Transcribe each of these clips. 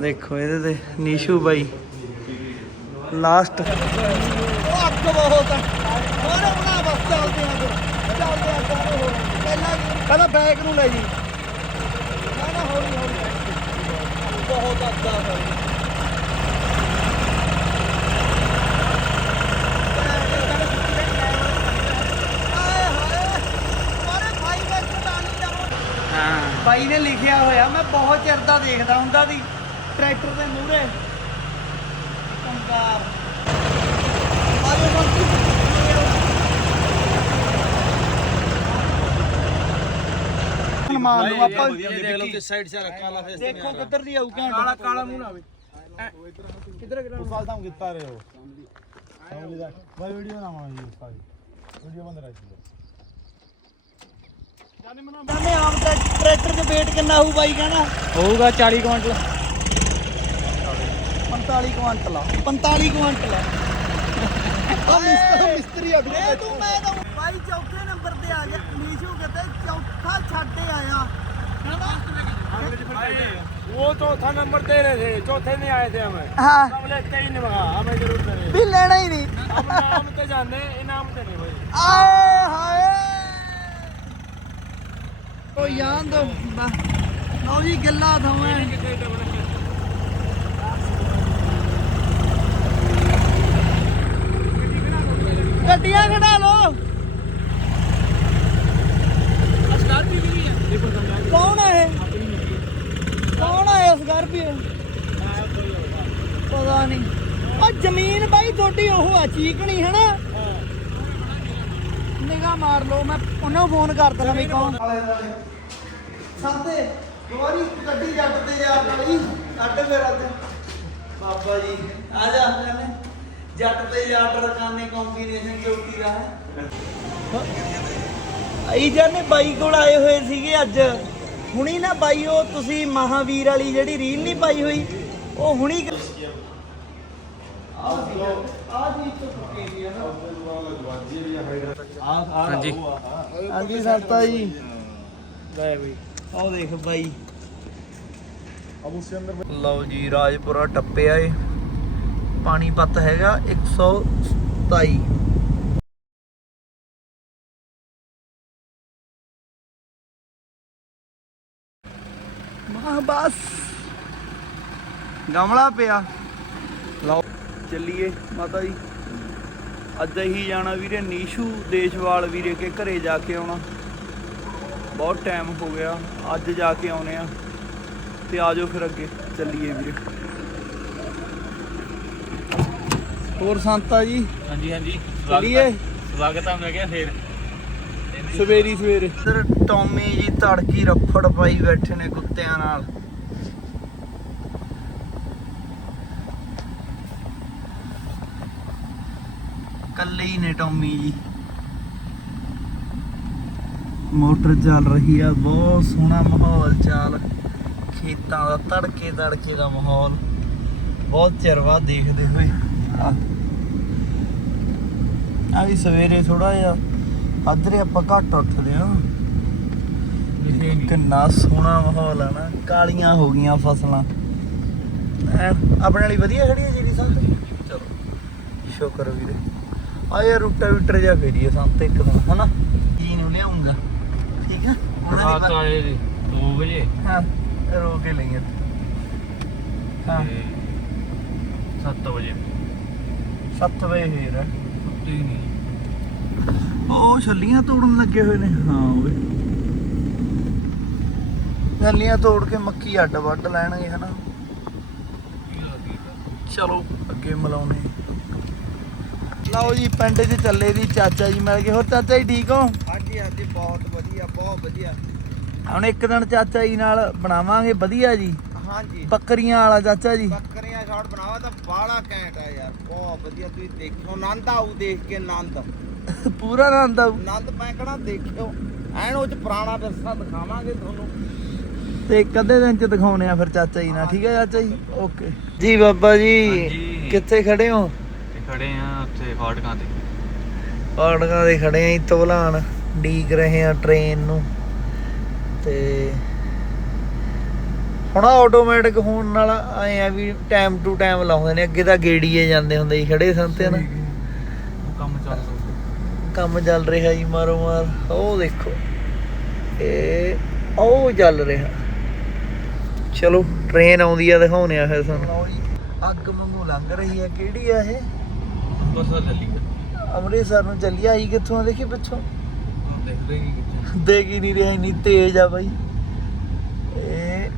ਦੇਖੋ ਇਹਦੇ ਤੇ ਨੀਸ਼ੂ ਬਾਈ। ਲਾਸਟ ਬਹੁਤ ਆ ਹੋਰ ਬਣਾ ਬਸ ਚੱਲਦੇ ਆ ਫਿਰ ਚੱਲਦੇ ਆ ਸਾਰੇ ਹੋਰ ਪਹਿਲਾਂ ਕਹਿੰਦਾ ਬੈਗ ਨੂੰ ਲੈ ਜੀ ਨਾ ਨਾ ਹੌਲੀ ਹੌਲੀ ਬਹੁਤ ਅੱਗ ਆ ਭਾਈ ਆਏ ਹਾਏ ਮਾਰੇ ਭਾਈ ਵਿੱਚ ਟਾਣੀ ਦਾ ਹਾਂ। ਬਾਈ ਨੇ ਲਿਖਿਆ ਹੋਇਆ ਮੈਂ ਬਹੁਤ ਚਿਰ ਦਾ ਦੇਖਦਾ ਹੁੰਦਾ ਸੀ। ਟਰੈਕਟਰ ਦੇ ਮੂਹਰੇ। ਕੰਕਾਰ ਆਜੋ ਮੰਤਰੀ ਆਪਾਂ ਦੇਖ ਲਓ ਤੇ ਸਾਈਡ ਸੇ ਰੱਖਾ ਲਾ ਫੇਸ ਦੇਖੋ ਕਿੱਧਰ ਦੀ ਆਊ ਕਾਲਾ ਕਾਲਾ ਮੂੰਹ ਨਾ ਆਵੇ। ਕਿੱਧਰ ਕਿੱਧਰ ਫਾਲ ਤਾਂ ਕਿੱਤਾ ਰਹੇ ਹੋ। ਬਾਈ ਵੀਡੀਓ ਕਿੰਨਾ ਹੋਊ ਬਾਈ ਕਹਿੰਦਾ ਹੋਊਗਾ 40 ਕੁਇੰਟਲ 45 ਕੁਆਂਟਲ ਆ 45 ਕੁਆਂਟਲ ਆ ਆ ਮਿਸਤਰੀ ਮਿਸਤਰੀ ਅਗਲੇ ਇਹ ਤੂੰ ਮੈਂ ਤਾਂ ਬਾਈ ਚੌਥੇ ਨੰਬਰ ਤੇ ਆ ਗਿਆ ਨੀਸ਼ੂ ਕਿਤੇ ਚੌਥਾ ਛੱਡ ਕੇ ਆਇਆ वो चौथा नंबर दे रहे थे चौथे नहीं आए थे हमें ਹਾਂ अब लेते ही नहीं मगा हमें जरूर दे रहे ਵੀ ਲੈਣਾ ਹੀ ਨਹੀਂ अब नाम तो जाने इनाम तो नहीं भाई ਆਏ ਹਾਏ ਓ ਯਾਰ ਦੋ ਲਓ ਜੀ ਗੱਲਾਂ ਥਾਵੇਂ ਗੱਡੀਆਂ ਖੜਾ ਲੋ ਕੌਣ ਹੈ। ਇਹ ਕੌਣ ਹੈ ਸਕਾਰਪੀਓ ਪਤਾ ਨਹੀਂ। ਉਹ ਜ਼ਮੀਨ ਬਾਈ ਤੁਹਾਡੀ ਉਹ ਆ ਚੀਕਣੀ ਹੈ। ਨਾ ਨਿਗਾਹ ਮਾਰ ਲਓ ਮੈਂ ਉਹਨੂੰ ਫੋਨ ਕਰ ਦੇਣਾ ਵੀ ਕੌਣ। ਸਾਤੇ ਗੋਰੀ ਗੱਡੀ ਜੱਟ ਤੇ ਜਾ ਵਾਲੀ ਅੱਡ ਫੇਰ ਅੱਜ। ਬਾਬਾ ਜੀ ਆ ਜਾ ਕਹਿੰਦੇ ਜੱਟ ਤੇ ਯਾਰ ਰਕਾਨੇ ਕੰਬੀਨੇਸ਼ਨ ਚੌਕੀ ਦਾ ਹੈ। ਇਹ ਜਾਨੇ ਬਾਈ ਕੋਲ ਆਏ ਹੋਏ ਸੀਗੇ ਅੱਜ। ਹੁਣੀ ਨਾ ਬਾਈ ਉਹ ਤੁਸੀਂ ਮਹਾਵੀਰ ਵਾਲੀ ਜਿਹੜੀ ਰੀਲ ਨਹੀਂ ਪਾਈ ਹੋਈ ਉਹ ਹੁਣੀ ਹਾਂਜੀ। ਹਾਂਜੀ ਸਰਤਾ ਜੀ ਲੈ ਬਈ ਆਹ ਦੇਖ ਬਾਈ। ਲਓ ਜੀ ਰਾਜਪੁਰਾ ਟੱਪੇ ਏ ਪਾਣੀਪਤ ਹੈਗਾ 127 ਮਾਂ ਬਸ। ਗਮਲਾ ਪਿਆ। ਲਓ, ਚੱਲੀਏ ਮਾਤਾ ਜੀ। ਅੱਜ ਹੀ ਜਾਣਾ ਵੀਰੇ ਨੀਸ਼ੂ ਦੇਸ਼ਵਾਲ ਵੀਰੇ ਕੇ ਘਰੇ ਜਾ ਕੇ ਆਉਣਾ। ਬਹੁਤ ਟਾਈਮ ਹੋ ਗਿਆ। ਅੱਜ ਜਾ ਕੇ ਆਉਨੇ ਆ। ਤੇ ਆਜੋ ਫਿਰ ਅੱਗੇ। ਚੱਲੀਏ ਵੀਰੇ। ਹੋਰ ਸੰਤਾ ਜੀ? ਹਾਂਜੀ ਹਾਂਜੀ। ਚੱਲੀਏ? ਸਵਾਗਤ ਆ ਮੈਂ ਕਿਹਾ ਫੇਰ। ਸਵੇਰੀ ਸਵੇਰੇ। ਇੱਧਰ ਟੌਮੀ ਜੀ ਤੜਕੀ ਰੱਫੜ ਪਾਈ ਬੈਠੇ ਨੇ ਕੁੱਤਿਆਂ ਨਾਲ। ਕੱਲੇ ਹੀ ਨੇ ਟੌਮੀ ਜੀ। ਮੋਟਰ ਚੱਲ ਰਹੀ ਆ ਬਹੁਤ ਸੋਹਣਾ ਮਾਹੌਲ ਚਾਲ। ਖੇਤਾਂ ਦਾ ਤੜਕੇ ਤੜਕੇ ਦਾ ਮਾਹੌਲ। ਬਹੁਤ ਚਿਰ ਬਾਅਦ ਦੇਖਦੇ ਹੋਏ। ਆ ਵੀ ਸਵੇਰੇ ਥੋੜਾ ਜਿਹਾ ਅੱਧਰੇ ਆਪਾਂ ਘੱਟ ਉੱਠਦੇ ਆ ਕਿੰਨਾ ਸੋਹਣਾ ਮਾਹੌਲ ਆ ਨਾ ਕਾਲੀਆਂ ਹੋ ਗਈਆਂ ਫਸਲਾਂ। ਆਪਣੇ ਵਾਲੀ ਵਧੀਆ ਖੜੀ ਹੈ ਜੀਰੀ ਸਾਹਿਬ? ਚਲੋ ਸ਼ੁਕਰ ਵੀਰੇ। ਆ ਯਾਰ ਰੂਟਾ ਵੀਟਰ ਜਾ ਫੇਰੀਏ ਸੰਤ ਇੱਕ ਦਿਨ ਹਨਾ? ਕੀ ਨੂੰ ਲਿਆਉਂਗਾ। ਠੀਕ ਆ? ਰਾਤ ਵਾਲੇ 2 ਵਜੇ। ਹਾਂ ਰੋ ਕੇ ਲਈਏ ਹਾਂ। 7 ਵਜੇ। 7 ਵਜੇ ਫੇਰ ਹੈ। ਛੁੱਟੀ ਨਹੀਂ। ਉਹ ਛੱਲੀਆਂ ਤੋੜਨ ਲੱਗੇ ਹੋਏ ਨੇ। ਹਾਂ ਓਏ। ਛੱਲੀਆਂ ਤੋੜ ਕੇ ਮੱਕੀ ਅੱਡ ਵੱਢ ਲੈਣਗੇ ਹਨਾ। ਚਲੋ ਅੱਗੇ ਮਿਲਾਉਨੇ ਲਓ ਜੀ ਪਿੰਡ 'ਚ ਚੱਲੇ ਦੀ ਚਾਚਾ ਜੀ ਮਿਲ ਗਏ। ਹੋਰ ਚਾਚਾ ਜੀ ਠੀਕ ਹੋ? ਹਾਂਜੀ ਹਾਂਜੀ ਬਹੁਤ ਵਧੀਆ ਬਹੁਤ ਵਧੀਆ। ਹੁਣ ਇੱਕ ਦਿਨ ਚਾਚਾ ਜੀ ਨਾਲ ਬਣਾਵਾਂਗੇ ਵਧੀਆ ਜੀ। ਹਾਂਜੀ। ਬੱਕਰੀਆਂ ਵਾਲਾ ਚਾਚਾ ਜੀ। ਤਾਂ ਬਾਲਾ ਘੈਂਟ ਆ ਯਾਰ ਬਹੁਤ ਵਧੀਆ ਤੁਸੀਂ ਦੇਖਿਓ ਆਨੰਦ ਆਊ ਦੇਖ ਕੇ ਆਨੰਦ ਪੂਰਾ ਆਨੰਦ ਆਊ। ਆਨੰਦ ਮੈਂ ਕਹਣਾ ਦੇਖਿਓ ਐਨ ਉਹ ਚ ਪੁਰਾਣਾ ਵਿਰਸਾ ਦਿਖਾਵਾਂਗੇ ਤੁਹਾਨੂੰ। ਤੇ ਇੱਕ ਅੱਧੇ ਦਿਨ 'ਚ ਦਿਖਾਉਣੇ ਆ ਫਿਰ ਚਾਚਾ ਜੀ ਨਾਲ ਠੀਕ ਹੈ ਚਾਚਾ ਜੀ? ਓਕੇ। ਜੀ ਬਾਬਾ ਜੀ। ਕਿੱਥੇ ਖੜੇ ਹੋ? ਤੇ ਖੜੇ ਆ ਉੱਥੇ ਫਾਟਕਾਂ ਤੇ। ਪਾੜਕਾਂ ਦੇ ਖੜੇ ਆਂ ਤੋਲਾਨ ਡੀਕ ਰਹੇ ਆ ਟ੍ਰੇਨ ਨੂੰ। ਤੇ ਹੁਣ ਆਟੋਮੈਟਿਕ ਹੋਣ ਨਾਲ ਐ ਆ ਵੀ ਟਾਈਮ ਟੂ ਟਾਈਮ ਲਾਉਂਦੇ ਨੇ ਅੱਗੇ ਤਾਂ ਗੇੜੀਏ ਜਾਂਦੇ ਹੁੰਦੇ ਸੀ ਖੜੇ ਸੰਤੇ ਨਾ। ਕੰਮ ਚੱਲਦਾ ਕੰਮ ਚੱਲ ਰਿਹਾ ਜੀ ਮਾਰੋ ਮਾਰ ਉਹ ਦੇਖੋ। ਇਹ ਉਹ ਚੱਲ ਰਿਹਾ। ਚਲੋ ਟ੍ਰੇਨ ਆਉਂਦੀ ਆ ਦਿਖਾਉਣੇ ਆ ਫਿਰ ਤੁਹਾਨੂੰ। ਅੱਗ ਵਾਂਗੂ ਲੰਘ ਰਹੀ ਆ ਕਿਹੜੀ ਆ ਇਹ? ਬਸ ਲੱਲੀ ਅੰਮ੍ਰਿਤਸਰ ਨੂੰ ਚੱਲੀ ਆਈ ਕਿੱਥੋਂ ਆ ਦੇਖੀ ਪਿੱਛੋਂ? ਦੇਖਦੇ ਕੀ ਕਿੱਥੇ। ਦੇਖ ਹੀ ਨਹੀਂ ਰਿਹਾ ਇੰਨੀ ਤੇਜ਼ ਆ ਬਾਈ। ਇਹ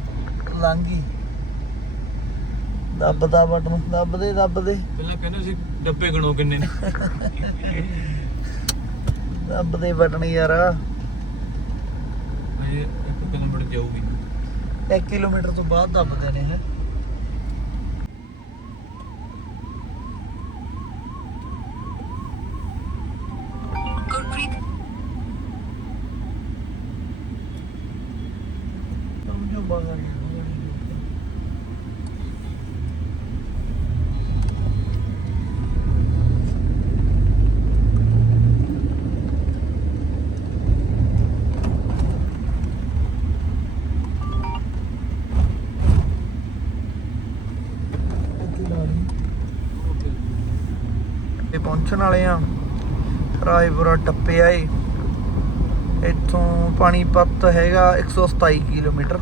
ਲੰਘੀ। ਦੱਬਦਾ ਬਟਨ ਦੱਬਦੇ ਦੱਬਦੇ। ਪਹਿਲਾਂ ਕਹਿੰਦੇ ਸੀ ਡੱਬੇ ਗਣੋ ਕਿੰਨੇ ਨੇ। ਦੱਬਦੇ ਬਟਨ ਯਾਰ। ਅਜੇ 1 ਕਿਲੋਮੀਟਰ ਜਾਊਗੀ। 1 ਕਿਲੋਮੀਟਰ ਤੋਂ ਬਾਅਦ ਦੱਬਦੇ ਨੇ ਹੈ ਸਮਝੋ ਬਾਹਰ ਹੀ ਆ। ਇੱਥੇ ਲਾ ਲਈ ਤੇ ਪਹੁੰਚਣ ਵਾਲੇ ਆ। ਰਾਏਪੁਰਾ ਟੱਪਿਆ ਏ। ਇੱਥੋਂ ਪਾਣੀਪਤ ਹੈਗਾ 127 ਕਿਲੋਮੀਟਰ।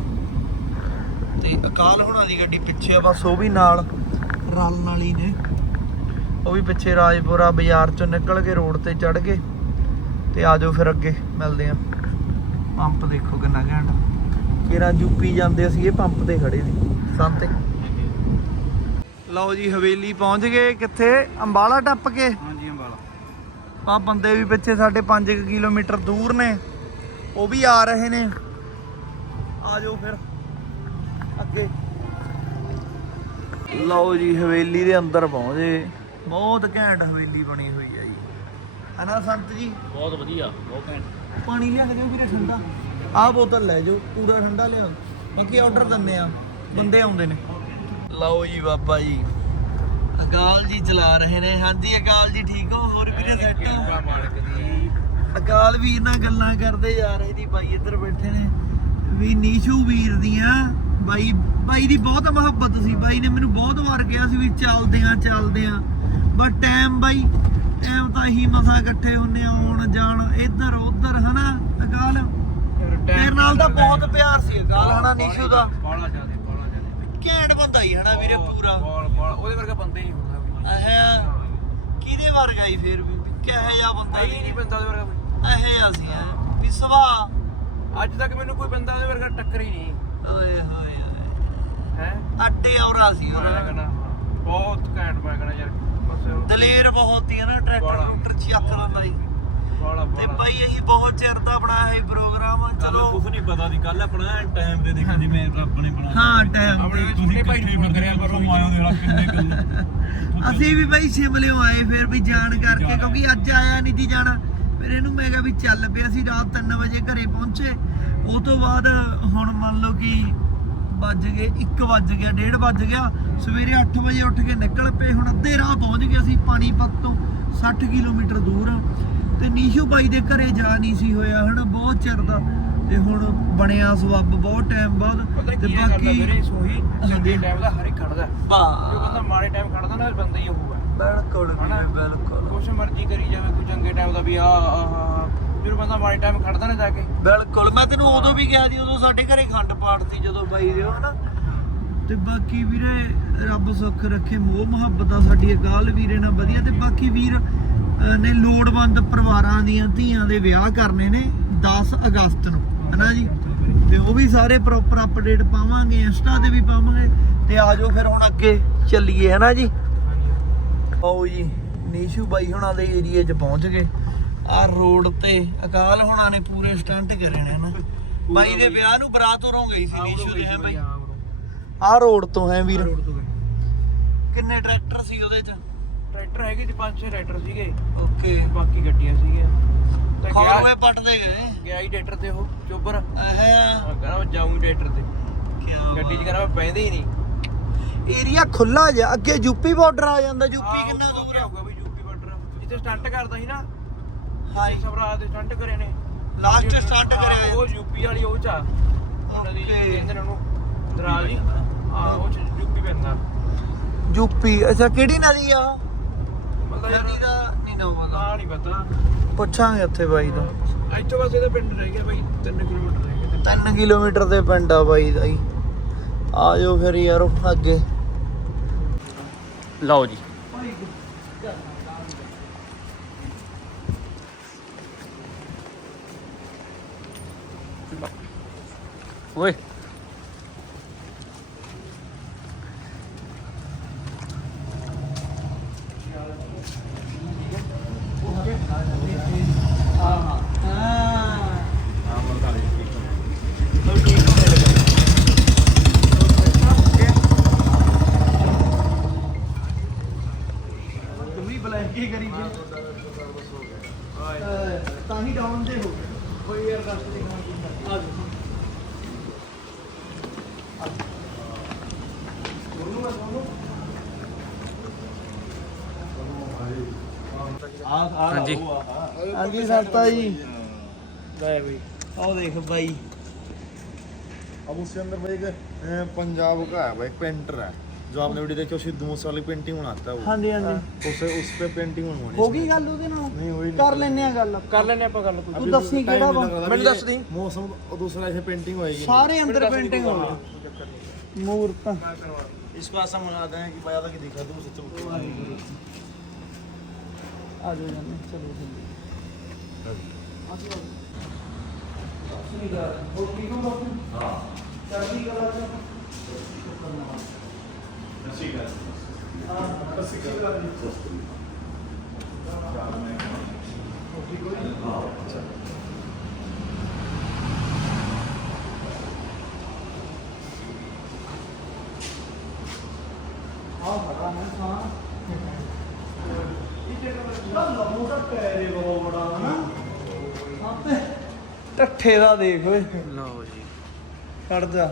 ਤੇ ਅਕਾਲ ਹੋਣਾ ਦੀ ਗੱਡੀ ਪਿੱਛੇ ਆ, ਬਸ ਉਹ ਵੀ ਨਾਲ ਰਲਣ ਵਾਲੀ ਨੇ। ਉਹ ਵੀ ਪਿੱਛੇ ਰਾਜਪੁਰਾ ਬਾਜ਼ਾਰ ਚੋਂ ਨਿਕਲ ਕੇ ਰੋਡ ਤੇ ਚੜ ਗਏ। ਤੇ ਆਜੋ ਫਿਰ ਅੱਗੇ, ਮਿਲਦੇ ਆ। ਪੰਪ ਦੇਖੋ ਕਿੰਨਾ ਘੈਂਟ। ਕਿਹੜਾ ਯੂਪੀ ਜਾਂਦੇ ਸੀ ਇਹ ਪੰਪ ਤੇ ਖੜੇ ਸੀ ਸੰਤੇ ਲਓ ਜੀ, ਹਵੇਲੀ ਪਹੁੰਚ ਗਏ ਕਿੱਥੇ? ਅੰਬਾਲਾ ਟੱਪ ਕੇ। ਹਾਂਜੀ ਆ ਬੰਦੇ ਵੀ ਪਿੱਛੇ ਸਾਡੇ 5 ਕਿਲੋਮੀਟਰ ਦੂਰ ਨੇ ਉਹ ਵੀ ਆ ਰਹੇ ਨੇ। ਆ ਜਾਓ ਫਿਰ ਅੱਗੇ। ਲਓ ਜੀ ਹਵੇਲੀ ਦੇ ਅੰਦਰ ਪਹੁੰਚੇ ਬਹੁਤ ਘੈਂਟ ਹਵੇਲੀ ਬਣੀ ਹੋਈ ਆ ਜੀ। ਹਨਾ ਸੰਤ ਜੀ? ਬਹੁਤ ਵਧੀਆ ਬਹੁਤ ਘੈਂਟ। ਪਾਣੀ ਲਿਆ ਕੇ ਦਿਓ ਵੀਰੇ ਠੰਡਾ। ਆਹ ਬੋਤਲ ਲੈ ਜਾਓ ਪੂਰਾ ਠੰਡਾ ਲਿਆਓ। ਬਾਕੀ ਆਰਡਰ ਦਿੰਨੇ ਆ ਬੰਦੇ ਆਉਂਦੇ ਨੇ। ਲਓ ਜੀ ਬਾਬਾ ਜੀ। ਅਕਾਲ ਜੀ ਚਲਾ ਰਹੇ ਨੇ। ਹਾਂਜੀ ਅਕਾਲ ਜੀ ਠੀਕ ਹੋ? ਹੋਰ ਵੀਰੇ ਸੈੱਟ ਹੋ? ਮਾਲਕ ਦੀ ਅਕਾਲ ਵੀਰ ਨਾਲ ਗੱਲਾਂ ਕਰਦੇ ਜਾ ਰਹੇ ਜੀ ਬਾਈ ਇੱਧਰ ਬੈਠੇ ਨੇ। ਵੀ ਨੀਸ਼ੂ ਵੀਰ ਦੀਆਂ। ਬਾਈ ਬਾਈ ਦੀ ਬਹੁਤ ਮੁਹੱਬਤ ਸੀ। ਬਾਈ ਨੇ ਮੈਨੂੰ ਬਹੁਤ ਵਾਰ ਕਿਹਾ ਸੀ ਵੀ ਚੱਲਦੇ ਆ ਚੱਲਦੇ ਆ। ਬਟ ਟਾਈਮ ਬਾਈ ਟਾਈਮ ਤਾਂ ਹੀ ਮਸਾ ਇਕੱਠੇ ਹੁੰਨੇ ਆਉਣ ਜਾਣ ਇੱਧਰ ਉੱਧਰ ਹਨਾ ਅਕਾਲ? ਤੇਰੇ ਨਾਲ ਤਾਂ ਬਹੁਤ ਪਿਆਰ ਸੀ ਅਕਾਲ ਹਨਾ ਨੀਸ਼ੂ ਦਾ? ਬਾਲਾ ਘੈਂਟ ਬੰਦਾ ਹੀ ਹਨਾ ਵੀਰੇ ਪੂਰਾ। ਬਾਲ ਬਾਲ ਉਹਦੇ ਵਰਗਾ ਬੰਦਾ ਹੀ ਨਹੀਂ ਹੁੰਦਾ ਅਹ ਕਿਹਦੇ ਵਰਗਾ ਹੀ ਫੇਰ ਵੀ? ਕਿਹੋ ਜਿਹਾ ਬੰਦਾ ਹੈ ਹੀ ਨਹੀਂ ਬੰਦਾ ਉਹਦੇ ਵਰਗਾ ਕੋਈ। ਇਹ ਅਸੀਂ ਆ ਵੀ ਸੁਭਾਅ। ਅੱਜ ਤੱਕ ਮੈਨੂੰ ਕੋਈ ਬੰਦਾ ਉਹਦੇ ਵਰਗਾ ਟੱਕਰ ਹੀ ਨਹੀਂ। ਓਏ ਹੋਏ ਹੈ? ਅੱਡੇ ਔਰਾ ਸੀ ਉਹਦਾ। ਕਹਿੰਦਾ ਬਹੁਤ ਘੈਂਟ ਮੈਂ ਕਹਿੰਦਾ ਯਾਰ। ਦਲੇਰ ਬਹੁਤ ਹੀ ਆ ਨਾ ਟਰੈਕਟਰ। ਟਰੈਕਟਰ ਲੈਂਦਾ ਜੀ ਬਾਲਾ ਤੇ ਭਾਈ ਅਸੀਂ ਬਹੁਤ ਚਿਰ ਦਾ ਬਣਾਇਆ ਹੈ ਪ੍ਰੋਗਰਾਮ ਚਲੋ ਕੁਝ ਨਹੀਂ ਪਤਾ ਦੀ ਕੱਲ ਆਪਣਾ ਟਾਈਮ ਤੇ ਦੇਖਿਆ ਜਿਵੇਂ ਰੱਬ ਨੇ ਬਣਾਇਆ। ਹਾਂ ਟਾਈਮ ਆਪਣੇ ਛੋਟੇ ਭਾਈ ਨੂੰ ਫੋਨ ਕਰਿਆ ਕਰੋ। ਆਇਓ ਦੇ ਰੱਬ ਕਿੰਨੇ ਕਿਲੋ ਅਸੀਂ ਵੀ ਭਾਈ ਸ਼ਿਮਲਿਓਂ ਆਏ ਫਿਰ ਵੀ ਜਾਣ ਕਰਕੇ ਕਿਉਂਕਿ ਅੱਜ ਆਇਆ ਨਹੀਂ ਸੀ ਜਾਣਾ। ਫਿਰ ਇਹਨੂੰ ਮੈਂ ਕਿਹਾ ਵੀ ਚੱਲ ਪਿਆ ਸੀ ਰਾਤ 3 ਵਜੇ ਘਰੇ ਪਹੁੰਚੇ। ਉਹ ਤੋਂ ਬਾਅਦ ਹੁਣ ਮੰਨ ਲਓ ਕਿ ਵੱਜ ਗਏ 1 ਵੱਜ ਗਿਆ 1:30 ਵੱਜ ਗਿਆ। ਸਵੇਰੇ 8 ਵਜੇ ਉੱਠ ਕੇ ਨਿਕਲ ਪਏ ਹੁਣ ਅੱਧੇ ਰਾਹ ਪਹੁੰਚ ਗਏ ਅਸੀਂ ਪਾਣੀਪਤ ਤੋਂ 60 ਕਿਲੋਮੀਟਰ ਦੂਰ। ਤੇ ਨੀਸ਼ੂ ਬਾਈ ਦੇ ਘਰੇ ਜਾ ਨਹੀਂ ਸੀ ਹੋਇਆ ਹਨਾ ਬਹੁਤ ਚਿਰ ਦਾ। ਤੇ ਹੁਣ ਬਣਿਆ ਸਬੱਬ ਬਹੁਤ ਟਾਈਮ ਬਾਅਦ। ਤੇ ਬਾਕੀ ਵੀਰੇ ਸੋਹੀ ਚੰਗੇ ਟਾਈਮ ਦਾ ਹਰ ਇੱਕ ਖੜਦਾ। ਜੋ ਬਾ ਬੰਦਾ ਮਾੜੇ ਟਾਈਮ ਖੜਦਾ ਨਾ ਬੰਦਾ ਹੀ ਹੋਊਗਾ ਬਿਲਕੁਲ ਹਨਾ? ਵੀਰੇ, ਬਿਲਕੁਲ। ਕੁਛ ਮਰਜ਼ੀ ਕਰੀ ਜਾਵੇ ਕੋਈ ਚੰਗੇ ਟਾਈਮ ਦਾ ਵੀ ਆ ਆ ਜਦੋਂ ਬੰਦਾ ਮਾੜੇ ਟਾਈਮ ਖੜਦਾ ਨਾ ਜਾ ਕੇ। ਬਿਲਕੁਲ। ਮੈਂ ਤੈਨੂੰ ਉਦੋਂ ਵੀ ਕਿਹਾ ਸੀ ਉਦੋਂ ਸਾਡੇ ਘਰੇ ਖੰਡ ਪਾਠ ਸੀ ਜਦੋਂ ਬਾਈ ਦੇ ਹਨਾ? ਤੇ ਬਾਕੀ ਵੀਰੇ ਰੱਬ ਸੁੱਖ ਰੱਖੇ ਮੋਹ ਮੁਹੱਬਤ ਸਾਡੀ ਅਕਾਲ ਵੀਰੇ ਨਾਲ ਵਧੀਆ। ਤੇ ਬਾਕੀ ਵੀਰ ਨੇ ਲੋੜਵੰਦ ਪਰਿਵਾਰਾਂ ਦੀਆਂ ਧੀਆਂ ਦੇ ਵਿਆਹ ਕਰਨੇ ਨੇ 10 ਅਗਸਤ ਨੂੰ ਹਨਾ ਜੀ? ਤੇ ਉਹ ਵੀ ਸਾਰੇ ਪ੍ਰੋਪਰ ਅਪਡੇਟ ਪਾਵਾਂਗੇ ਇੰਸਟਾ ਤੇ ਵੀ ਪਾਵਾਂਗੇ ਤੇ ਆਜੋ ਫਿਰ ਹੁਣ ਅੱਗੇ ਚੱਲੀਏ ਹਨਾ ਜੀ? ਆਓ ਜੀ ਨੀਸ਼ੂ ਬਾਈ ਹੁਣਾਂ ਦੇ ਏਰੀਏ 'ਚ ਪਹੁੰਚ ਗਏ। ਆ ਰੋਡ ਤੇ ਅਕਾਲ ਹੁਣਾਂ ਨੇ ਪੂਰੇ ਸਟੰਟ ਕਰੇ ਨੇ ਨਾ ਬਾਈ ਦੇ ਵਿਆਹ ਨੂੰ ਬਰਾਤ ਉਰੋਂ ਗਈ ਸੀ ਨੀਸ਼ੂ ਦੇ ਹੈ ਬਾਈ ਆ ਰੋਡ ਤੋਂ ਹੈ ਵੀਰ। ਕਿੰਨੇ ਟਰੈਕਟਰ ਸੀ ਉਹਦੇ 'ਚ? ਟਰੈਕਟਰ ਹੈਗੇ ਸੀ ਪੰਜ ਛੇ ਟਰੈਕਟਰ ਸੀਗੇ। ਓਕੇ। ਬਾਕੀ ਗੱਡੀਆਂ ਸੀਗੀਆਂ। ਤੇ ਗਿਆ ਪੱਟਦੇ ਗਏ। ਗਿਆ ਹੀ ਟਰੈਕਟਰ ਤੇ ਉਹ ਚੋਬਰ। ਆਹ ਕਹਿੰਦਾ ਜਾਊਂ ਟਰੈਕਟਰ ਤੇ। ਗੱਡੀ 'ਚ ਕਹਿੰਦਾ ਮੈਂ ਹੀ ਨਹੀਂ। ਏਰੀਆ ਖੁੱਲਾ ਜਿਹਾ ਅੱਗੇ ਯੂਪੀ ਬਾਰਡਰ ਆ ਜਾਂਦਾ ਯੂਪੀ ਕਿੰਨਾ ਦੂਰ ਆ? ਹੋਊਗਾ ਵੀ ਯੂਪੀ ਬਾਰਡਰ। ਜਿੱਥੇ ਸਟੰਟ ਕਰਦਾ ਸੀ ਨਾ ਹਾਈ ਸਭਰਾ ਦੇ ਸਟੰਟ ਕਰੇ ਨੇ। Last stunt ਕਰਿਆ ਉਹ ਯੂਪੀ ਵਾਲੀ ਉਹ ਚ ਆ। ਉਹਨਾਂ ਦੀ. ਕਹਿੰਦੇ ਨੇ ਉਹਨੂੰ ਦਰਾਜ ਹੀ ਆ ਉਹ ਚ ਯੂਪੀ ਪੈਂਦਾ। ਯੂਪੀ ਅੱਛਾ ਕਿਹੜੀ ਨਦੀ ਆ? ਮਤਲਬ ਯਾਰ ਦਾ ਨਹੀਂ ਨਾ ਨਾ ਨਹੀਂ ਪਤਾ। ਪੁੱਛਾਂਗੇ ਉੱਥੇ ਬਾਈ ਤੋਂ। ਇੱਥੋਂ ਬਸ ਇਹਦਾ ਪਿੰਡ ਰਹਿ ਗਿਆ ਬਾਈ 3 ਕਿਲੋਮੀਟਰ ਰਹਿ ਗਿਆ 3 ਕਿਲੋਮੀਟਰ ਦੇ ਪਿੰਡ ਆ ਬਾਈ ਦਾ ਹੀ ਆ ਜਾਓ ਫਿਰ ਯਾਰ ਅੱਗੇ। ਲਓ ਜੀ। ਓਏ ਤੁਸੀਂ ਬਲੈਂਕ ਕੀ ਕਰੀ ਜੇ ਤਾਂ ਹੀ ਡਾਊਨ ਦੇ ਹੋ ਗਏ ਕੋਈ ਯਾਰ ਦੱਸ ਦੇ ਆ ਜਾਓ ਹਾਂਜੀ ਹਾਂਜੀ ਸਰਤਾ ਜੀ ਗਏ ਬਈ ਆਹ ਦੇਖ ਬਾਈ अब उसके अंदर भाई एक अ, पंजाब का है भाई पेंटर है जो आपने वीडियो देखी सिद्धू मूसे वाली पेंटिंग बनाता है वो ਹਾਂਜੀ ਹਾਂਜੀ उसे उस पे पेंटिंग बनवानी ਹੋ ਗਈ ਗੱਲ ਉਹਦੇ ਨਾਲ नहीं हुई ਕਰ ਲੈਨੇ ਆ ਗੱਲ ਕਰ ਲੈਨੇ ਆਪਾਂ ਗੱਲ ਕੋਈ ਤੂੰ ਦੱਸੀ ਕਿਹੜਾ ਵਾ ਮੈਨੂੰ ਦੱਸ ਦੀ। मौसम और दूसरा ऐसे पेंटिंग होएगी ਸਾਰੇ ਅੰਦਰ ਪੇਂਟਿੰਗ ਹੋ ਗਈ ਮੂਰਤ इसको ऐसा बनाते हैं कि भाई आधा की दिखा दूँ 아, 네, 네, 저 아, 저 순이가 뭐 비교 같은? 아. 자, 잘하면서. ਤਾਂ ਲੰਮੂ ਤਾਂ ਪੈਰੇ ਬਹੁਤ ਬੜਾ ਹਨਾ ਆਪੇ ਟੱਠੇ ਦਾ ਦੇਖ ਓਏ। ਲਓ ਜੀ। ਛੱਡ ਜਾ।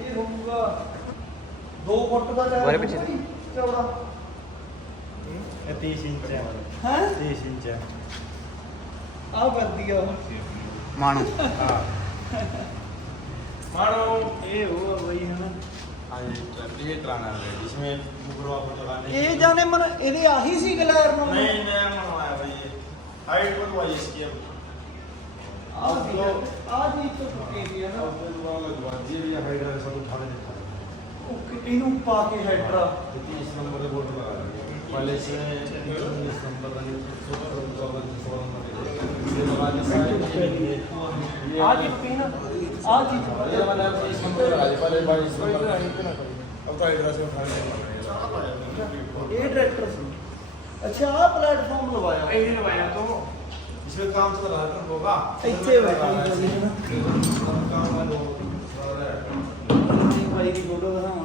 ਇਹ ਹੋਊਗਾ 2 ਫੁੱਟ ਦਾ ਟਾਇਰ ਬਾਰੇ ਪਿੱਛੇ। ਚੌੜਾ ਇਹ 30 ਇੰਚ ਹੈ ਹਾਂ? 30 ਇੰਚ ਹੈ ਆ ਵਧੀਆ ਮਾਣੋ। ਹਾਂ। ਮਾਣੋ ਇਹ ਹੋਊਗਾ ਬਈ ਹਨਾ। हाँ ये ये ट्राना है जिसमें मुगरो आपको लगाने ਇਹ ਜਾਣੇ ਮਨ ਇਹਦੇ ਆਹੀ ਸੀ ਗਲੈਰ ਨੂੰ नहीं नया बनवाया भाई ये हाइट बनवाई इसकी अब ਆ ਸੀ ਆ ਜੀ ਤੋਂ ਟੁੱਟੀ ਦੀ ਹੈ ਨਾ अब बनवा लगवा दिए ये हाइट है सब उठा के दिखा ਉਹ ਕਿ- ਇਹਨੂੰ ਪਾ ਕੇ ਹੈਡਰਾ तीस नंबर के बोर्ड लगा दिए पहलेचे एकोणीस नंबर आणि ये ट्रैक्टर से अच्छा आप प्लेटफॉर्म लगाया ये लगाया तो इसमें काम चल रहा है होगा। इतने बैठा काम काम वाला भाई की फ़ोटो दिखाऊँ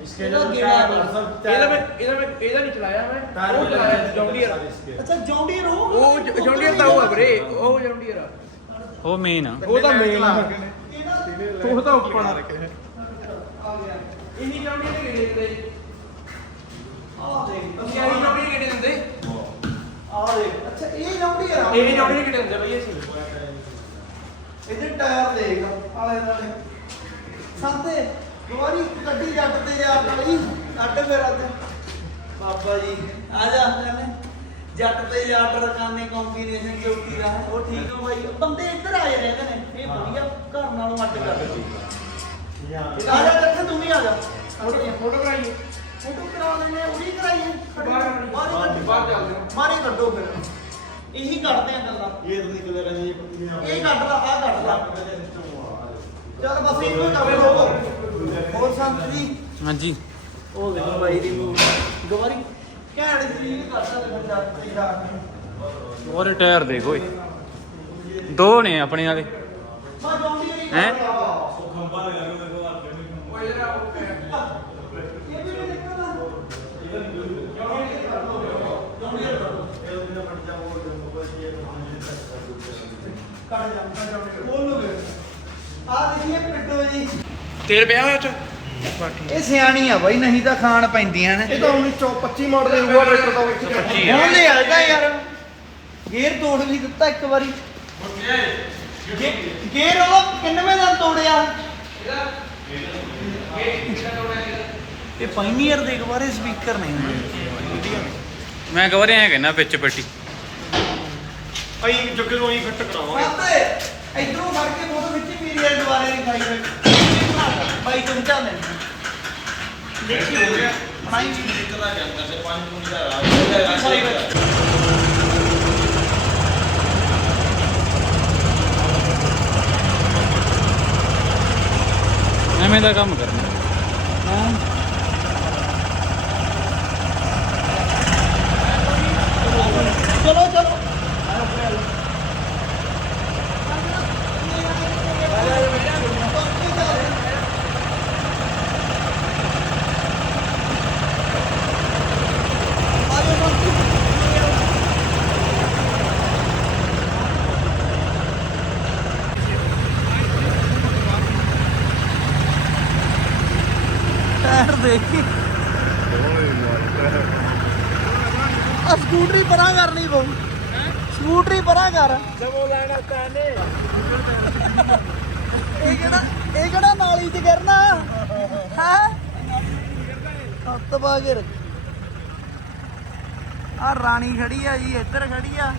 इसके ਇਹਦਾ जो गेड़ा टायर है। सब ਇਹਦਾ ਮੈਂ टायर ਇਹਦਾ ਮੈਂ ਇਹਦਾ ਨਹੀਂ ਚਲਾਇਆ ਮੈਂ टायर ਉਹ भी ਚਲਾਇਆ लगे ਜੌਂਡੀਅਰ सारे इसके ਅੱਛਾ ਜੌਂਡੀਅਰ ਉਹ ਉਹ ਜੌਂਡੀਅਰ ਤਾਂ ਉਹ ਆ ਵੀਰੇ ਉਹ ਜੌਂਡੀਅਰ ਆ ਉਹ ਮੇਨ ਆ ਉਹ ਤਾਂ ਮੇਨ ਆ ਇਹਦਾ ਉਹ ਤਾਂ ਉੱਪਰ ਆ ਆ ਗਿਆ ਇਹੀ ਜੌਂਡੀਅਰ ਦੇ ਕਿਹੜੇ ਦਿੰਦੇ ਆ ਦੇਖ ਅਸੀਂ ਆਹੀ ਜੌਂਡੀਅਰ ਕਿਹੜੇ ਦਿੰਦੇ ਆ ਦੇਖ ਅੱਛਾ ਇਹ ਜੌਂਡੀਅਰ ਆ ਇਹ ਜੌਂਡੀਅਰ ਕਿਹੜੇ ਦਿੰਦੇ ਬਈ ਅਸੀਂ ਇਹਦੇ ਟਾਇਰ ਦੇਖ ਆਲੇ ਨਾਲੇ ਸੰਤੇ ਗੋਰੀ ਗੱਡੀ ਜੱਟ ਤੇ ਯਾਰ ਨਾਲੀ ਅੱਡ ਮੇਰਾ ਤੇ। ਬਾਬਾ ਜੀ ਆ ਜਾ ਕਹਿੰਦੇ ਜੱਟ ਤੇ ਯਾਰ ਰਕਾਨੇ ਕੰਬੀਨੇਸ਼ਨ ਚੌਥੀ ਦਾ ਉਹ ਠੀਕ ਹੋ ਬਾਈ। ਬੰਦੇ ਇੱਧਰ ਆਏ ਰਹਿੰਦੇ ਨੇ ਇਹ ਵਧੀਆ ਘਰ ਨਾਲੋਂ ਅੱਡ ਕਰਦੇ ਯਾਰ। ਆ ਜਾ ਕੱਠੇ ਤੂੰ ਵੀ ਆ ਜਾ। ਫੋਟੋ ਕਰਾਈਏ। ਫੋਟੋ ਕਰਾ ਲੈਨੇ ਉਹ ਵੀ ਕਰਾਈਏ ਬਾਹਰ ਬਾਹਰ ਚੱਲਦੇ ਮਾਰੇ ਕੱਢੋ ਫਿਰ। ਇਹੀ ਕਰਦੇ ਆ ਗੱਲਾਂ। ਇਹ ਨਿਕਲ ਰਿਹਾ ਜੀ। ਇਹ ਕੱਢ ਲਾ ਆ ਕੱਢ ਲਾ। ਚੱਲ ਬਸ ਇਹਨੂੰ ਕਵੇ ਲੋਕੋ ਹੋਰ ਸੰਤ ਜੀ? ਹਾਂਜੀ। ਉਹ ਵੇਖੋ ਬਾਈ ਦੀ ਮੂਵ ਗਵਾਰੀ ਘੈਂਟ ਜੀ ਕਰ ਸਕਦੇ ਪੰਜਾਬ ਤੇ ਜਾ ਕੇ ਉਹਦੇ ਟਾਇਰ ਦੇਖ ਓਏ ਦੋ ਨੇ ਆਪਣੇ ਵਾਲੇ। ਹੈਂ? ਕਰਦਾ ਓਏ ਆ। ਦੇਖੀਏ ਪਿੱਟੋ ਜੀ। ਤੇਲ ਪਿਆ ਹੋਇਆ ਚ ਇਹ ਸਿਆਣੀ ਆ ਬਾਈ ਨਹੀਂ ਤਾਂ ਖਾਣ ਪੈਂਦੀਆਂ ਨੇ। ਇਹ ਤਾਂ 1925 ਮਾਡਲ ਦੇ ਹੋਊਗਾ ਟਰੈਕਟਰ ਦਾ ਵਿੱਚ 25 ਹੁਣ। ਲੈ ਆਇਆ ਯਾਰ। ਗੇਅਰ ਤੋੜ ਵੀ ਦਿੱਤਾ ਇੱਕ ਵਾਰੀ। ਗੇਅਰ ਉਹ ਕਿੰਨਵੇਂ ਦਿਨ ਤੋੜਿਆ? ਇਹ ਪਾਇਨੀਅਰ ਦੇ ਬਾਰੇ ਸਪੀਕਰ ਨਹੀਂ ਹੁੰਦੇ ਮੈਂ ਕਵਰ ਐ ਕਹਿੰਦਾ ਵਿੱਚ ਪੱਟੀ। ਅਸੀਂ ਜੱਗੇ ਨੂੰ ਅਸੀਂ ਫਿੱਟ ਕਰਾਵਾਂਗੇ। ਇਧਰੋਂ ਫੜ ਕੇ ਫੋਟੋ ਵਿੱਚ ਮੇਰੀ ਯਾਰ ਦੁਬਾਰੇ ਨਹੀਂ ਖਾਈ ਹੋਈ ਬਾਈ ਤੁਮ ਚਾਹਨੇ ਦੇਖੀ ਹੋ ਗਿਆ ਬਣਾਈ ਐਵੇਂ ਦਾ ਕੰਮ ਕਰਨਾ। ਚਲੋ ਚਲੋ। ਆ ਸਕੂਟਰੀ ਪਰਾਂ ਕਰਨੀ ਪਊ ਸਕੂਟਰੀ ਪਰਾਂ ਕਰ। ਜਮੋ ਲੈਣਾ ਤਾਨੇ ਇਹ ਕਿਹੜਾ ਇਹ ਕਿਹੜਾ ਨਾਲੀ 'ਚ ਗਿਰਨਾ? ਹੈ? ਕੇ ਰੱਖ। ਆ ਰਾਣੀ ਖੜੀ ਆ ਜੀ ਇੱਧਰ ਖੜੀ ਆ।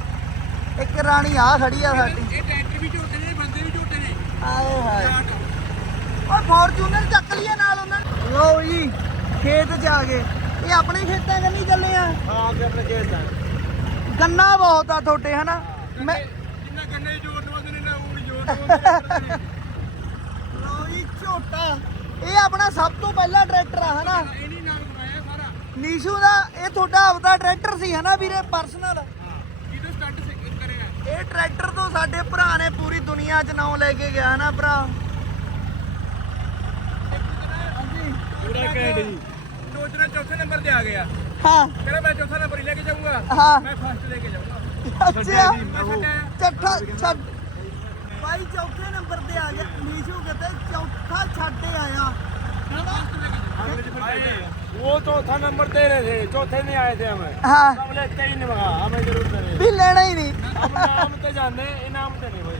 ਇੱਕ ਰਾਣੀ ਆ ਖੜੀ ਆ ਸਾਡੀ। ਇਹ ਟਰੈਕਟਰ ਵੀ ਝੋਟੇ ਨੇ ਬੰਦੇ ਵੀ ਝੋਟੇ ਨੇ। ਆਏ ਹਾਏ। ਔਰ ਫੋਰਚੂਨਰ ਚੱਕ ਲਿਆ ਨਾਲ ਉਹਨਾਂ ਨੇ। ਲਓ ਜੀ। ਖੇਤ 'ਚ ਆ ਗਏ। ਇਹ ਆਪਣੇ ਖੇਤਾਂ ਕੰਨੀ ਚੱਲੇ ਆ। ਹਾਂ ਅੱਗੇ ਆਪਣੇ ਕੇਸ ਦਾ ਗੰਨਾ ਬਹੁਤ ਆ ਤੁਹਾਡੇ ਹਨਾ? ਮੈਂ ਜਿੰਨਾ ਗੰਨੇ ਜੋਰ ਨਵਾਉਂਦੇ ਨੇ ਨਾ ਉਹ ਨਹੀਂ ਜੋਰ ਨਵਾਉਂਦੇ ਲਓ ਜੀ ਝੋਟਾ। ਇਹ ਆਪਣਾ ਸਭ ਤੋਂ ਪਹਿਲਾ ਟਰੈਕਟਰ ਆ ਹਨਾ? ਸਾਰਾ। ਨੀਸ਼ੂ ਦਾ ਇਹ ਤੁਹਾਡਾ ਆਪਦਾ ਟਰੈਕਟਰ ਸੀ ਹਨਾ ਵੀਰੇ ਪਰਸਨਲ ਕਿਦੋਂ ਸਟੰਟ ਕਰਿਆ। ਇਹ ਟਰੈਕਟਰ ਤੋਂ ਸਾਡੇ ਭਰਾ ਨੇ ਪੂਰੀ ਦੁਨੀਆ 'ਚ ਨਾਮ ਲੈ ਕੇ ਗਿਆ ਨਾ ਭਰਾ? ਪੂਰਾ ਕੈਂਡ ਜੀ। ਦੋਜਣਾ ਚੌਥੇ ਨੰਬਰ ਤੇ ਆ ਗਿਆ ਹਾਂ ਕਹਿੰਦਾ ਮੈਂ ਚੌਥਾ ਨੰਬਰ ਹੀ ਲੈ ਕੇ ਜਾਊਂਗਾ ਹਾਂ ਮੈਂ ਫਸਟ ਲੈ ਕੇ ਜਾਊਂਗਾ ਅੱਛਾ ਮੈਂ ਛੱਡਿਆ ਚੱਠਾ ਛੱਡ ਭਾਈ ਚੌਥੇ ਨੰਬਰ ਤੇ ਆ ਗਿਆ ਨੀਸ਼ੂ ਕਹਿੰਦੇ ਚੌਥਾ ਛੱਡ ਕੇ ਆਇਆ वो चौथा नंबर दे रहे थे चौथे नहीं आए थे हमें ਹਾਂ हम लेते ही नहीं मगा हमें जरूर करे ਵੀ ਲੈਣਾ ਹੀ ਨਹੀਂ हम नाम तो जाने इनाम तो नहीं भाई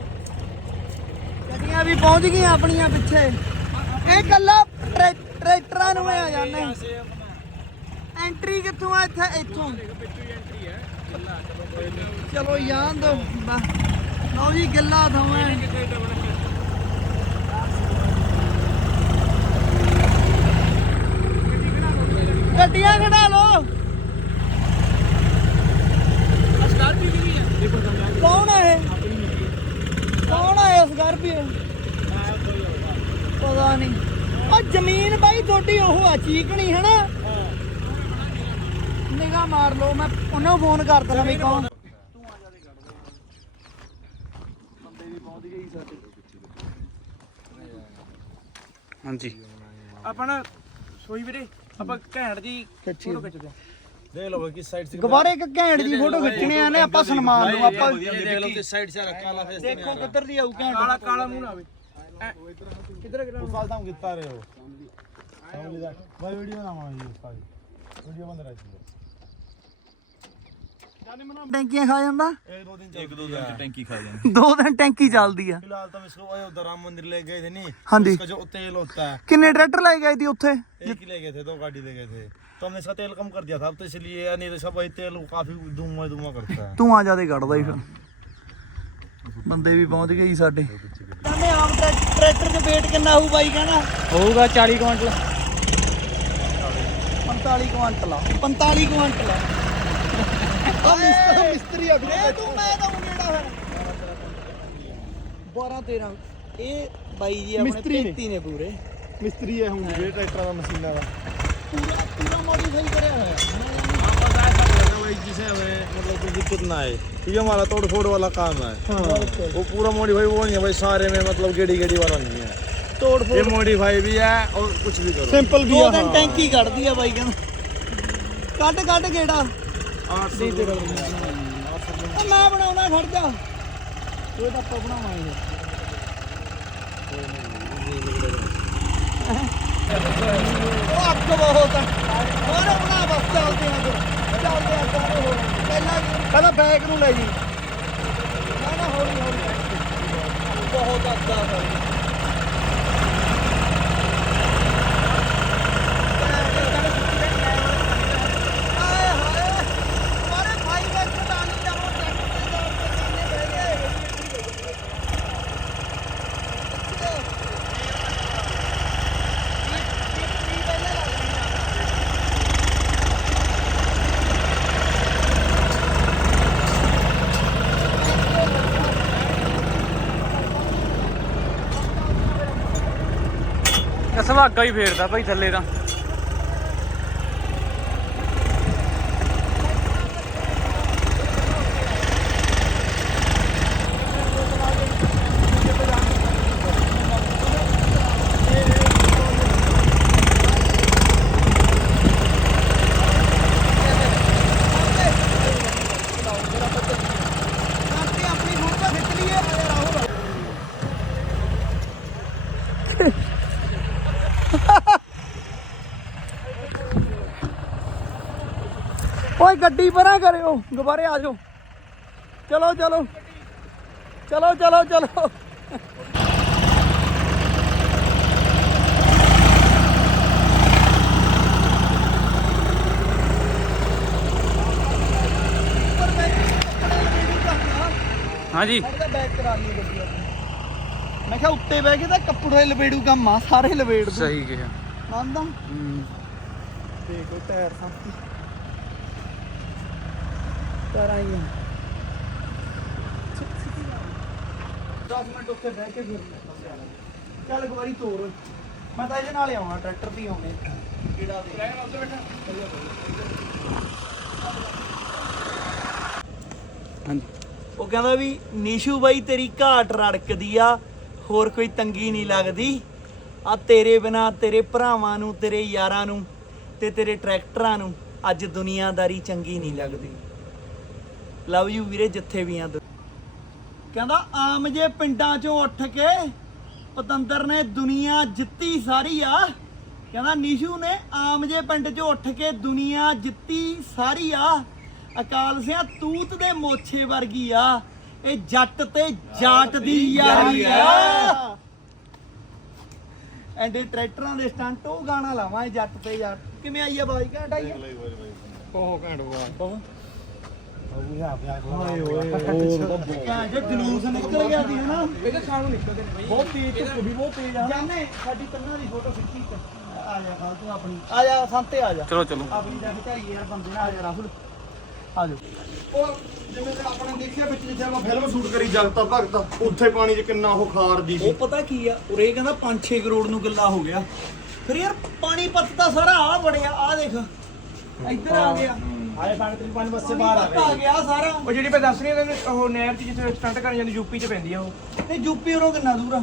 ਗੱਡੀਆਂ ਵੀ ਪਹੁੰਚ ਗਈਆਂ ਆਪਣੀਆਂ ਪਿੱਛੇ। ਇਹ ਕੱਲਾ ਟਰੈਕਟਰਾਂ ਨੂੰ ਆ ਜਾਂਦਾ ਐਂਟਰੀ ਕਿੱਥੋਂ ਆ? ਇੱਥੇ, ਇੱਥੋਂ। ਚਲੋ ਯਾਨ ਦੋ। ਲਓ ਜੀ, ਗੱਲਾ ਥਾਵਾਂ ਗੱਡੀਆਂ ਖੜਾ ਲਓ। ਭਰਾ ਚੀਕਣੀ ਹੈ ਨਾ ਨਿਗਾ ਮਾਰ ਲਓ ਮੈਂ ਉਹਨਾਂ ਫੋਨ ਕਰ ਦਣਾ ਵੀ ਕੌਣ? ਹਾਂਜੀ। ਆਪਾਂ ਸੋਈ ਵੀਰੇ ਆਪਾਂ ਘੈਂਟ ਜੀ ਫੋਟੋ ਖਿੱਚਦੇ ਆ। ਦੇਖ ਲਓ ਕਿ ਸਾਈਡ ਸੇ ਗਵਾਰੇ ਇੱਕ ਘੈਂਟ ਦੀ ਫੋਟੋ ਖਿੱਚਣੇ ਆ ਨੇ ਆਪਾਂ ਸਨਮਾਨ ਨੂੰ ਆਪਾਂ ਦੇਖ। ਲਓ ਤੇ ਸਾਈਡ ਸੇ ਕਾਲਾ ਫੇਸ ਦੇਖੋ ਕਿੱਧਰ ਦੀ ਆਊ ਘੈਂਟ। ਕਾਲਾ ਕਾਲਾ ਮੂੰਹ ਨਾ ਆਵੇ। ਕਿੱਧਰ ਕਿੱਧਰ ਗੱਲ ਤਾਂ ਕਿੱਤਾ ਰਹੇ ਹੋ? समझ लिया भाई वीडियो ना मांगिए उसका वीडियो बंद रखिए ਟੈਂਕੀਆਂ ਖਾ ਜਾਂਦਾ एक दो दिन ਇੱਕ ਦੋ ਦਿਨ ਚ ਟੈਂਕੀ ਖਾ ਜਾਂਦੀ ਦੋ ਦਿਨ ਟੈਂਕੀ ਚੱਲਦੀ ਆ फिलहाल तो हम इसको अयोध्या राम मंदिर ले गए थे नहीं हाँ जी। इसका जो तेल होता है ਕਿੰਨੇ ਟਰੈਕਟਰ ਲੈ ਗਏ ਸੀ ਉੱਥੇ एक ही ले गए थे दो गाड़ी ले गए थे तो हमने इसका तेल कम कर दिया था अब तो इसलिए नहीं तो सब वही तेल काफी धुआं धुआं करता है ਤੂੰ ਆ ਜਾਦੇ ਕੱਢਦਾ ਹੀ ਫਿਰ ਬੰਦੇ ਵੀ ਪਹੁੰਚ ਗਏ ਜੀ ਸਾਡੇ ਕਹਿੰਦੇ ਆਮ ਟਰੈ- ਟਰੈਕਟਰ 'ਚ weight ਕਿੰਨਾ ਹੋਊ ਬਾਈ ਕਹਿੰਦਾ ਹੋਊਗਾ 40 ਕੁਇੰਟਲ 45 ਕੁਆਂਟਲ ਆ 45 ਕੁਆਂਟਲ ਆ ਆ ਮਿਸਤਰੀ ਮਿਸਤਰੀ ਆ ਵੀਰੇ ਤੂੰ ਮੈਂ ਤਾਂ ਕਿਹੜਾ ਫਿਰ 12 13 ਇਹ ਬਾਈ ਜੀ ਆਪਣੇ ਮਿਸਤਰੀ ਨੇ। 33 ਨੇ ਪੂਰੇ ਮਿਸਤਰੀ ਹੈ ਹੁਣ ਜਿਹੜੇ ਟਰੈਕਟਰਾਂ ਦਾ ਮਸ਼ੀਨਾਂ ਦਾ ਪੂਰਾ ਪੂਰਾ ਮੋਡੀਫਾਈ ਕਰਿਆ ਹੋਇਆ भाई जिसे हमें मतलब कोई दिक्कत ना आए क्योंकि हमारा तोड़ फोड़ वाला काम है वो पूरा मॉडिफाई वो नहीं है भाई सारे में मतलब गेड़ी गेड़ी वाला नहीं है ਤੋੜ ਫੋੜ। ਇਹ ਮੋਡੀਫਾਈ ਵੀ ਹੈ ਔਰ ਕੁਝ ਵੀ ਕਰੋ। ਸਿੰਪਲ ਵੀ ਦੋ ਆ ਦਿਨ ਟੈਂਕੀ ਕੱਢਦੀ ਆ ਬਾਈ ਕਹਿੰਦਾ। ਕੱਢ ਕੱਢ ਗੇੜਾ। 800 ਤੇ ਉਹ ਮੈਂ ਬਣਾਉਣਾ ਖੜ ਜਾ ਇਹ ਤਾਂ ਆਪਾਂ ਬਣਾਵਾਂਗੇ ਉਹ ਅੱਖ ਬਹੁਤ ਆ। ਹੋਰ ਬਣਾ ਬਸ ਚੱਲਦੇ ਆ ਫਿਰ। ਚੱਲਦੇ ਆ ਸਾਰੇ ਹੋਰ। ਪਹਿਲਾਂ ਪਹਿਲਾਂ ਬੈਗ ਨੂੰ ਲੈ ਜੀ। ਨਾ ਨਾ ਹੌਲੀ ਹੌਲੀ। ਬਹੁਤ ਅੱਗਾ ਹੋ ਸਵਾਗਾ ਹੀ ਫੇਰਦਾ ਭਾਈ ਥੱਲੇ ਤਾਂ ਆਪਣੀ ਆਪਣੀ ਫੋਟੋ ਖਿੱਚ ਲਈਏ ਆ ਰਾਹੁਲ ਓਏ ਗੱਡੀ ਪਰਾਂ ਕਰਿਓ ਦੁਬਾਰੇ ਆ ਜਾਓ ਚਲੋ ਚਲੋ ਚਲੋ ਚਲੋ ਚਲੋ ਹਾਂਜੀ ਉਹਦਾ ਬੈਕ ਕਰਾ ਲਈ ਗੱਡੀ ਆਪਣੀ ਮੈਂ ਕਿਹਾ ਉੱਤੇ ਬਹਿ ਕੇ ਤਾਂ ਕੱਪੜੇ ਲਵੇੜੂ ਕੰਮ ਆ ਸਾਰੇ ਲਵੇੜ ਦੂੰ ਸਹੀ ਕਿਹਾ ਮੰਨਦਾ ਹੂੰ। ਤੇ ਕੋਈ ਟਾਇਰ ਸਾਂਤੀ ਟਾਇਰਾਂ ਹੀ 10 ਮਿੰਟ ਉੱਥੇ ਬਹਿ ਕੇ ਫਿਰ ਚੱਲ ਇੱਕ ਵਾਰੀ ਤੋਰ। ਮੈਂ ਤਾਂ ਇਹਦੇ ਨਾਲ ਹੀ ਆਉਣਾ ਟਰੈਕਟਰ ਤੇ ਆਉਣੇ। ਕਿਹੜਾ ਦੇ? ਹਾਂਜੀ। ਉਹ ਕਹਿੰਦਾ ਵੀ ਨੀਸ਼ੂ ਬਾਈ ਤੇਰੀ ਘਾਟ ਰੜਕਦੀ ਆ ਹੋਰ ਕੋਈ ਤੰਗੀ ਨਹੀਂ ਲੱਗਦੀ। ਆ ਤੇਰੇ ਬਿਨਾ ਤੇਰੇ ਭਰਾਵਾਂ ਨੂੰ ਤੇਰੇ ਯਾਰਾਂ ਨੂੰ ਤੇ ਤੇਰੇ ਟਰੈਕਟਰਾਂ ਨੂੰ ਅੱਜ ਦੁਨੀਆਦਾਰੀ ਚੰਗੀ ਨਹੀਂ ਲੱਗਦੀ। ਲਵ ਯੂ ਵੀਰੇ ਜਿੱਥੇ ਵੀ ਆਂ ਤੂੰ। ਕਹਿੰਦਾ ਆਮ ਜੇ ਪਿੰਡਾਂ ਚੋਂ ਉੱਠ ਕੇ ਪਤੰਦਰ ਨੇ ਦੁਨੀਆ ਜਿੱਤੀ ਸਾਰੀ ਆ। ਕਹਿੰਦਾ ਨਿਸ਼ੂ ਨੇ ਆਮ ਜੇ ਪਿੰਡ ਚੋਂ ਉੱਠ ਕੇ ਦੁਨੀਆ ਜਿੱਤੀ ਸਾਰੀ ਆ। ਅਕਾਲ ਸਿਆ ਤੂਤ ਦੇ ਮੋਛੇ ਵਰਗੀ ਆ। ਇਹ ਜੱਟ ਤੇ ਜਾਟ ਦੀ ਯਾਰੀ ਆ। ਐਂਡੇ ਟਰੈਕਟਰਾਂ ਦੇ ਸਟੰਟ ਉਹ ਗਾਣਾ ਲਾਵਾਂ ਜੱਟ ਤੇ ਜਾਟ। ਕਿਵੇਂ ਆਈ ਆ ਬਾਈ ਘਾਟ ਆਈ ਆ? ਬਹੁਤ ਘੈਂਟ ਬਾਤ। हुआ ਕਿਆ ਜੇ ਜਲੂਸ ਨਿਕਲ ਗਿਆ ਸੀ ਹਨਾ ਇਹਦੇ ਖਾਣੋਂ ਨਿਕਲਦੇ ਨੇ ਬਹੁਤ ਤੇਜ਼ ਧੁੱਪ ਵੀ ਬਹੁਤ ਤੇਜ਼ ਆ ਜਾਨੇ ਸਾਡੀ ਕੰਨਾਂ ਦੀ ਫੋਟੋ ਖਿੱਚੀ ਤੇ ਆ ਜਾ ਕੱਲ ਤੂੰ ਆਪਣੀ ਆ ਜਾ ਸੰਤੇ ਆ ਜਾ ਚਲੋ ਚਲੋ। ਆਪਣੀ ਜਾ ਖਿਚਾਈ ਯਾਰ ਬੰਦੇ ਨਾਲ ਆ ਜਾ ਰਾਹੁਲ ਆ ਜਾ ਉਹ ਜਿਵੇਂ ਕਿ ਆਪਣੇ ਦੇਖਿਆ ਵਿੱਚ ਜਿੱਥੇ ਆਪਾਂ ਫਿਲਮ ਸ਼ੂਟ ਕਰੀ ਜਗਤਾ ਭਗਤ ਉੱਥੇ ਪਾਣੀ 'ਚ ਕਿੰਨਾ ਉਹ ਖਾਰਦੀ ਸੀ ਉਹ ਪਤਾ ਕੀ ਆ, ਉਰੇ ਕਹਿੰਦਾ 5-6 ਕਰੋੜ ਨੂੰ ਗੱਲਾ ਹੋ ਗਿਆ। ਫਿਰ ਯਾਰ ਪਾਣੀ ਪੱਤ ਤਾਂ ਸਾਰਾ ਆ ਬੜਿਆ ਆ ਦੇਖ। ਇੱਧਰ ਆ ਗਿਆ। ਆਏ ਪਾਣੀ ਤੇ ਪਾਣੀ ਬੱਸੇ ਪਾਣੀ ਪੱਤ ਆ ਗਿਆ ਸਾਰਾ। ਉਹ ਜਿਹੜੀ ਮੈਂ ਦੱਸ ਰਹੀ ਹਾਂ ਉਹ ਨਹਿਰ 'ਚ ਜਿੱਥੇ ਸਟੰਟ ਕਰਨ ਜਾਂਦੀ ਯੂਪੀ 'ਚ ਪੈਂਦੀ ਆ ਉਹ। ਤੇ ਯੂਪੀ ਉਰੋਂ ਕਿੰਨਾ ਦੂਰ ਆ?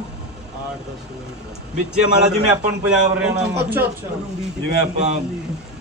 ਵਿੱਚੇ ਮਾਲਾ ਜਿਵੇਂ ਆਪਾਂ ਨੂੰ ਪੰਜਾਬ ਹਰਿਆਣਾ ਅੱਛਾ ਅੱਛਾ। ਜਿਵੇਂ ਆਪਾਂ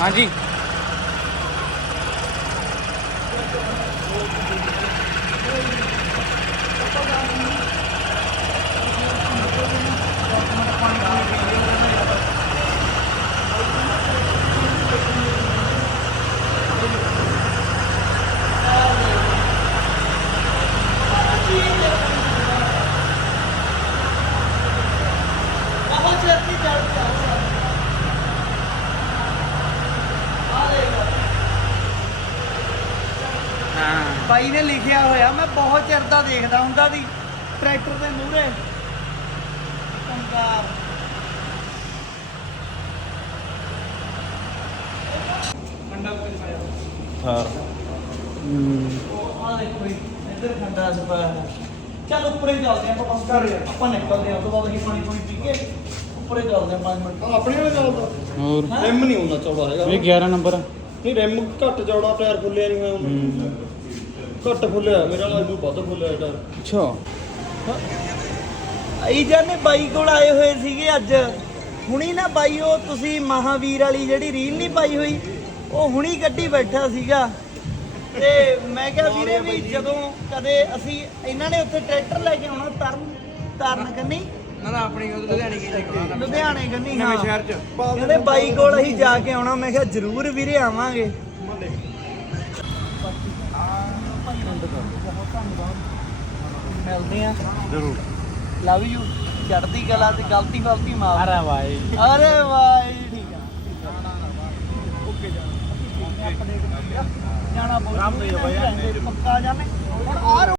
ਹਾਂਜੀ ਬਹੁਤ ਚਿਰ ਦੀ ਚੜ ਗਿਆ ਹਾਂ ਬਾਈ ਨੇ ਲਿਖਿਆ ਹੋਇਆ ਮੈਂ ਬਹੁਤ ਚਿਰ ਦਾ ਦੇਖਦਾ ਹੁੰਦਾ ਸੀ ਟਰੈਕਟਰ ਦੇ ਮੂਹਰੇ। ਕੰਗਾਰ हाँ ਆ ਦੇਖੋ ਜੀ, ਇੱਧਰ ਖੰਡਾ ਹੈ ਚੱਲ ਉੱਪਰੇ ਚੱਲਦੇ ਆਪਾਂ ਬਸ ਘਰ ਆਪਾਂ ਨਿਕਲਦੇ ਆ ਉਸ ਤੋਂ ਬਾਅਦ ਅਸੀਂ ਪਾਣੀ ਪੂਣੀ ਪੀ ਕੇ ਉੱਪਰੇ ਚੱਲਦੇ ਆ 5 ਮਿੰਟ। ਆਪਣੇ ਵਾਲਾ ਚੱਲਦਾ ਹੋਰ? ਰਿਮ ਨਹੀਂ ਹੁੰਦਾ ਚੌੜਾ ਹੈਗਾ। ਇਹ 11 ਨੰਬਰ ਨਹੀਂ ਰਿਮ ਘੱਟ ਚੌੜਾ ਟਾਇਰ ਫੁੱਲਿਆ ਨਹੀਂ ਹੋਇਆ ਹੁੰਦਾ। ਘੱਟ ਫੁੱਲਿਆ ਮੇਰਾ ਨਾਲ ਨੂੰ ਵੱਧ ਫੁੱਲਿਆ ਟਾਇਰ ਅੱਛਾ। ਆਈ ਜਾਨੇ ਬਾਈ ਕੋਲ ਆਏ ਹੋਏ ਸੀਗੇ ਅੱਜ ਹੁਣੀ ਨਾ ਬਾਈ ਉਹ ਤੁਸੀਂ ਮਹਾਵੀਰ ਵਾਲੀ ਜਿਹੜੀ ਰੀਲ ਨਹੀਂ ਪਾਈ ਹੋਈ ਉਹ ਹੁਣੀ ਗੱਡੀ ਬੈਠਾ ਸੀਗਾ। ਤੇ ਮੈਂ ਕਿਹਾ ਵੀਰੇ ਵੀ ਜਦੋਂ ਕਦੇ ਅਸੀਂ ਇਹਨਾਂ ਨੇ ਉੱਥੇ ਟਰੈਕਟਰ ਲੈ ਕੇ ਆਉਣਾ ਤਰਨ ਤਰਨ ਕੰਨੀ? ਨਾ ਨਾ ਆਪਣੀ ਉਹ ਲੁਧਿਆਣੇ ਗਈ ਜਾਣਾ ਲੁਧਿਆਣੇ ਕੰਨੀ ਹਾਂ। ਨਵੇਂ ਸ਼ਹਿਰ ਚ। ਕਹਿੰਦੇ ਬਾਈ ਕੋਲ ਅਸੀਂ ਜਾ ਕੇ ਆਉਣਾ ਮੈਂ ਕਿਹਾ ਜ਼ਰੂਰ ਵੀਰੇ ਆਵਾਂਗੇ। ਮਿਲਦੇ ਆ। ਜ਼ਰੂਰ। ਲਵ ਯੂ ਚੜਦੀ ਕਲਾ ਤੇ ਗਲਤੀ ਗਲਤੀ ਮਾਫ ਅਰੇ ਭਾਈ ਅਰੇ ਵਾਏ ਠੀਕ ਆ। ਓਕੇ ਜਾਣਾ। ਜਾਣਾ ਬਹੁਤ ਪੱਕਾ ਜਾਣੇ। ਹੁਣ ਆ